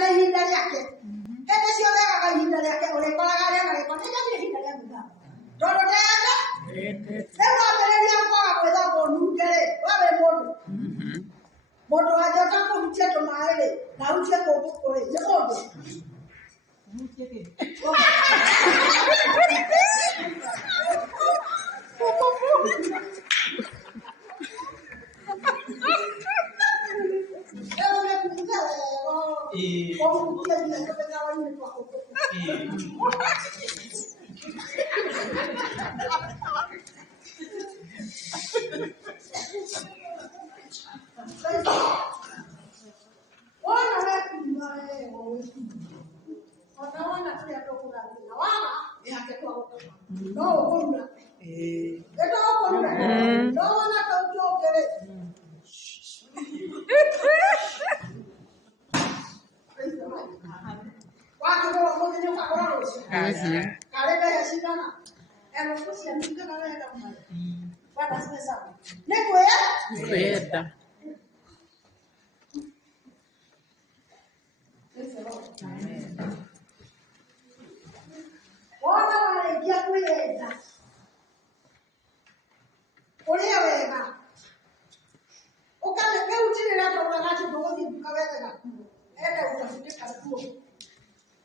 na ihinda rĩake hĩndĩ ciothe agaga ihinda rĩake ũrĩkoraga rĩega rĩkonĩkagire ihinda rĩa gwĩthamba tondũ ndeyenda rĩu wambĩrĩria kwaga gwĩthamba ũnunge-rĩ we wĩ mũndũ mũndũ wanja ũtakũhutia tũmaĩ-rĩ na hutie kũngũkũ-rĩ nĩ mũndũ Wona warĩkia kwĩyenda ũrĩa wega ũkarutirĩra taugaga atĩ ndũgũthiĩ nduka wethe gakuo ende ũkabuthĩka kuo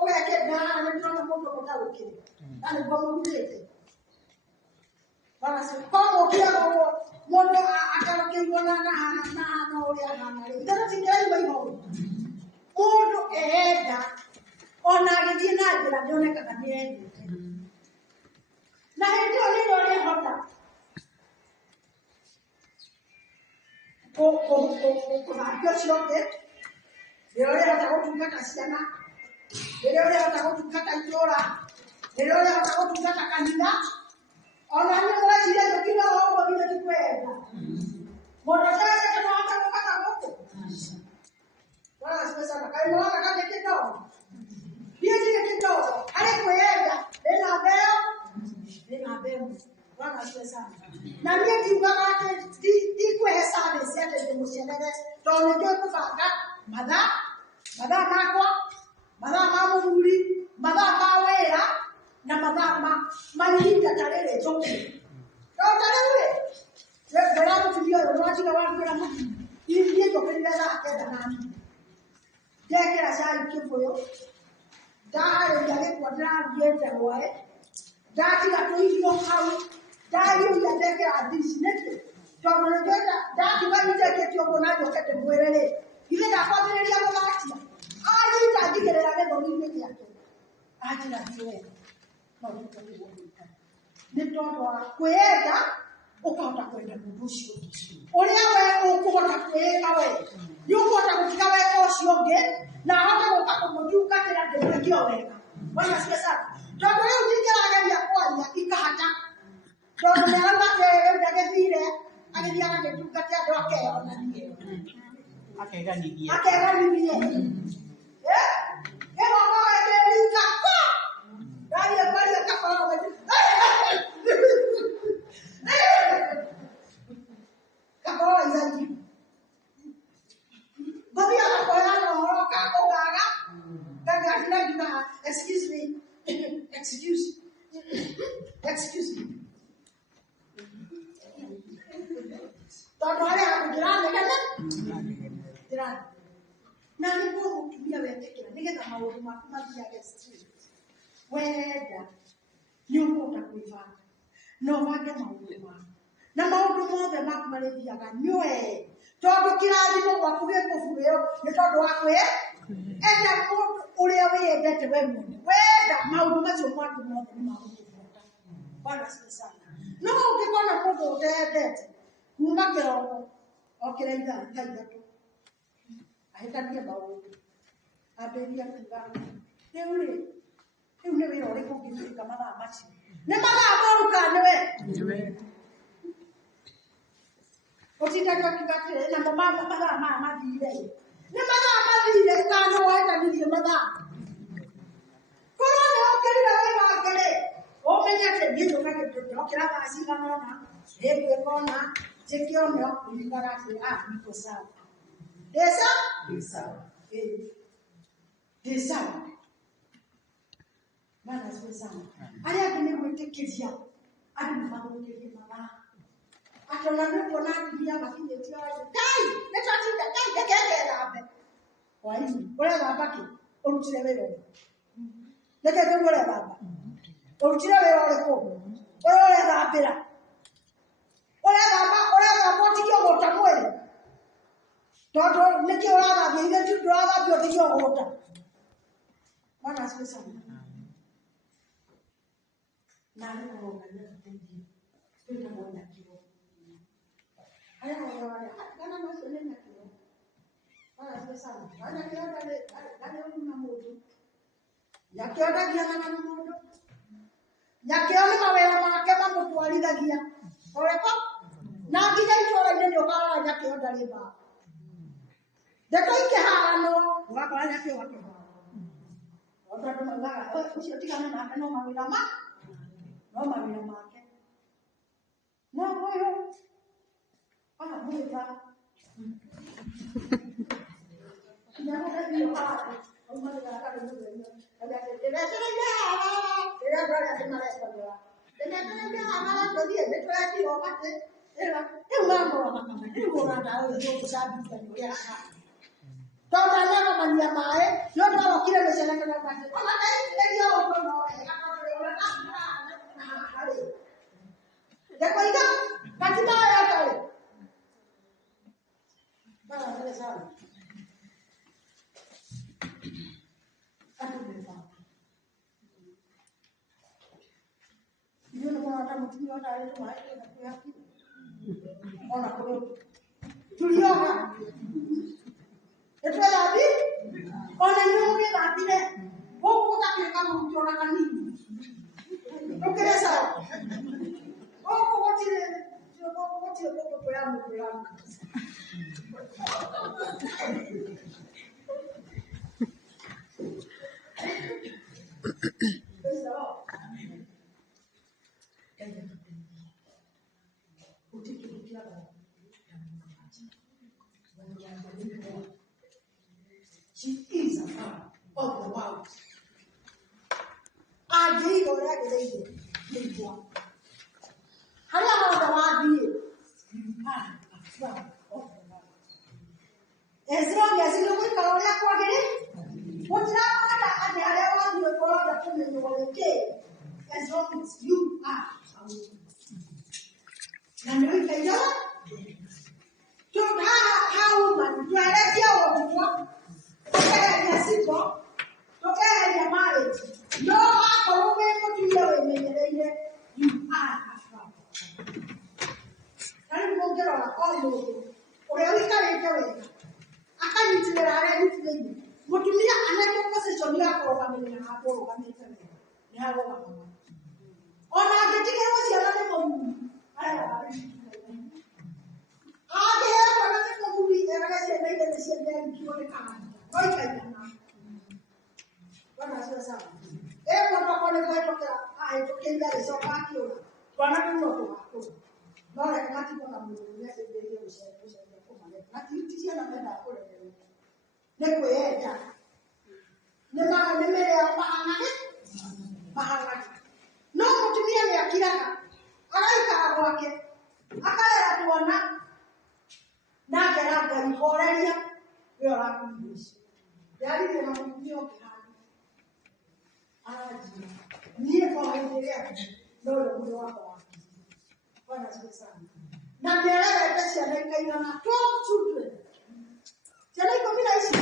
ũgeke haha nĩndĩrona mũndũ ũtaũkĩre na nĩguo mũrugĩte komũkire mũndũ atarũkĩirwo na hana ũrĩa hana-rĩ ithe tũtingĩraigua ihoru mũndũ ehenda ona agĩthiĩ na njĩra nĩonekaga nĩendete na hĩndĩ ĩyo nĩrĩo rĩhota kũthambia ũcio ũngĩ nĩrĩo rĩhota gũtungata ciana nĩrĩo rĩhota gũtungata itũũra nĩrĩo rĩhota gũtungata kanitha ona niĩ mũreciria njũkire o ũguo githĩ ti kwenda mũndũ atarendete no ahote gũkata gũkũ Bwana asifiwe sana. Kaĩ mwana kaje kidogo. Hiyo ndio kidogo. Hali kwenda nina mbeo. Bwana asifiwe sana. Na mimi kiugaga ati ti kwehesabe ciate ndimucienere tondũ nĩkĩo kũbanga mathaa makwa mathaa ma mũthuri mathaa ma wĩra na mathaa ma ihinda ta rĩrĩ njũkĩ tondũ ta rĩu-rĩ wĩra mũtumia ũyũ nĩwatiga wambĩra mũtumia ithiĩ njũkĩrire thaa kenda na nuthu ndekĩra cai kĩbũyũ ndaharĩria gĩkwa ndĩrarugĩte rwaĩ ndatiga tũirio hau ndahiũhia ndekĩra ndici nĩkĩ tondũ nĩngĩenda ndatiga itekĩtie ũguo na njoke ndĩmwĩre-rĩ ithe ndakwambĩrĩria gũthakia anyita njigĩrĩra gĩthũri-inĩ gĩake anjĩra ti wega no rute nĩguo gwĩka nĩ tondũ wa kwĩenda ũkahota kwenda mũndũ ũcio ũrĩa we ũkũhota kwĩĩka we nĩ ũkũhota gũtiga weka ũcio ũngĩ na ahote gũka kũmũtungatĩra ndĩmwĩke o wega Bwana asifiwe sana tondũ rĩu ndingĩrageria kwaria ikahata tondũ nĩarauga atĩ rĩu ndagĩthire agĩthiĩ agagĩtungate andũ akeyonanie akeganithie gĩgoko gĩkĩringa ko ndaria kwaria kakoragwo kakoragwo izaidi Bobia akoya no roka ogaga gaga excuse me Tondũ harĩa ndĩranegene na nĩguo mũtumia wetĩkĩra nĩgetha maũndũ maku mathiage straight wenda nĩ ũkũhota kwĩbanga na ũbange maũndũ maku na maũndũ mothe maku marĩthiaga nywee tondũ kĩrathimo gwaku gĩkũbũrĩo nĩ tondũ wa kwĩenda mũndũ ũrĩa wĩendete we mwene wenda maũndũ macio maku mothe nĩ magũkũbota Bwana asifiwe sana no ũngĩkona mũndũ ũtendete kuma kĩroko okĩra ithaa ithatũ ahĩtanie maũndũ ambĩrĩria kuga rĩu-rĩ nĩ wĩra ũrĩkũ ũngĩruta mathaa macio nĩ mathaa moru kana nĩ we ũtindaga ũkiuga atĩrĩ namo mathaa maya mathire nĩ mathaa mathire kana wahĩtanirie mathaa korwo nĩ ũkĩrire wĩra wake-rĩ ũmenye atĩ niĩ njũkagĩokĩra thaa cigana ũna rĩngwĩka ũna njĩke ũno ũriugaga atĩ niko sawa ndĩ sawa nĩ sawa. Bwana asifiwe sana. Arĩa angĩ nĩ gwĩtĩkĩria andũ nĩmagũkĩrie mathaa. Atona nĩ kuona atumia makinyĩtie othe. Ngai nĩtwatinda Ngai reke thambe. Hwaĩ-inĩ ũrethamba kĩ? Ũrutire wĩra ũrĩkũ? Reke ngũrie ũrethamba. Ũrutire wĩra ũrĩkũ? Ũrĩa ũrethambĩra. Ũrethamba ũtige ũgũta mwĩrĩ. Tondũ nĩkĩ ũrathambia ithe tu ndũrathambia ũtige ũgũta. Bwana asifiwe sana. Nani kuangalia kutendi kwenda mwana kio haya wale kana maso nena kio wala sio sana ana kio dale una moto yakioda giana na moto yakiona mawera make mamutwarithagia oreko na nginya itwara-inĩ nĩ ũkarora yakioda rĩba ndeko ikĩharano ũgakora yakio wakĩhara ũtatu mangaga ũcio tigana nake no mawĩra ma no mawĩra make no ũyũ ona mwĩta nyamũgethio haha aumanĩra karĩ mũthenya ndĩretereire haha rĩrĩa andũ arĩa angĩ marekagĩra ndĩretereire haha tũthiĩ nĩtũretirwo matĩ rĩu mamũra makama rĩu ũranda ũyũ ũgũcambithania ũrĩa acana tondũ anagomania maĩ no twagokire mĩcerekere matĩ ona ndaitĩrĩria ũndũ no wega tondũ rĩũrĩa Dekoiga, katika haya kale. Bana ndio sana. Atumefa. Ndio ndio hata mtu yote aliyetoa hapo na kuyaki. Ona kwa tuliona. Etwa yapi? Ona nyonge lapile. Huko kama mtu kanini. Ukere sawa. Huko wote huko kwa yangu. She is a part of the world. I gave already lady. How do the world be? You are a part of the world. As long as you look at all that quality, what's that? I want you to follow the woman you want to take. As long as you are a woman. Now, you can do it. So, how woman, you are ready to work. Okay, your marriage. No, I can't wait for you. You are a father. I don't get on all over. Or I will carry it away. I can't tell her I need to leave. What you mean? I never position you up for coming in a hole. I'm in the never one. On our getting out, you're not a woman. I have another movie that I said, make the same day you want to come. Okay, Bwana asifiwe sana. Kwa kwa toka aitokea hizo paki ona. Bwana ndio kwa. Bora kama kwa mwenye ndio ushauri kwa mali. Na kitia na menda kule. Neko yeta. Nema nemele mahanga. No kutumia ni akiraka. Araika kwake. Akala tuona. Na kera ngorania. Yo rakuishi. Yali ni mambo niye kwa endelea ndio ndio wako Bwana asifiwe sana. Na ndelea pesa ya ina na 12 children. Tena iko bila hizi.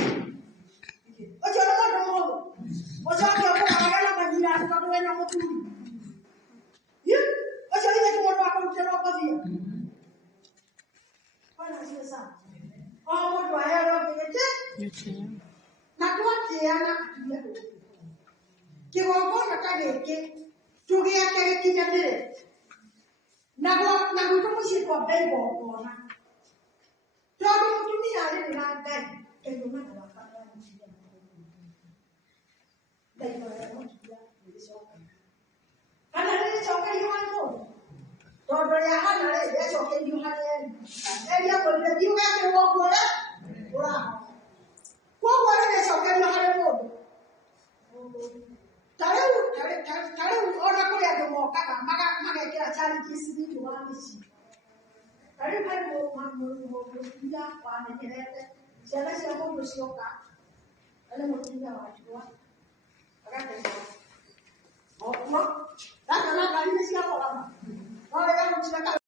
Oje na moto. Oje kwa kuangalia majira tukatoena moto. Oje ile tumoto wako mtema kwa vile. Bwana asifiwe sana. Kwa moto wa yeye yote. Na tuakiana atulia. Kigongona ta gĩkĩ tũgĩake gĩkinyanĩre na gwitũ mũciĩ kwa mbei gongona tondũ mũtumia arĩ na Ngai kĩnyumaga wakana ya mũtumia kana nĩrĩcokerio harĩ mũndũ tondũ rĩa hana rĩcokerio harĩ Elia kũrĩthio gĩkĩrwo guo ũrahona koguo rĩcokerio harĩ mũndũ mokaga magekĩra challenges thĩinĩ wa mĩciĩ. Ta rĩu harĩ mũtumia wamenyerete ciana cia mũndũ cioka, arĩ mũtumia wa njũa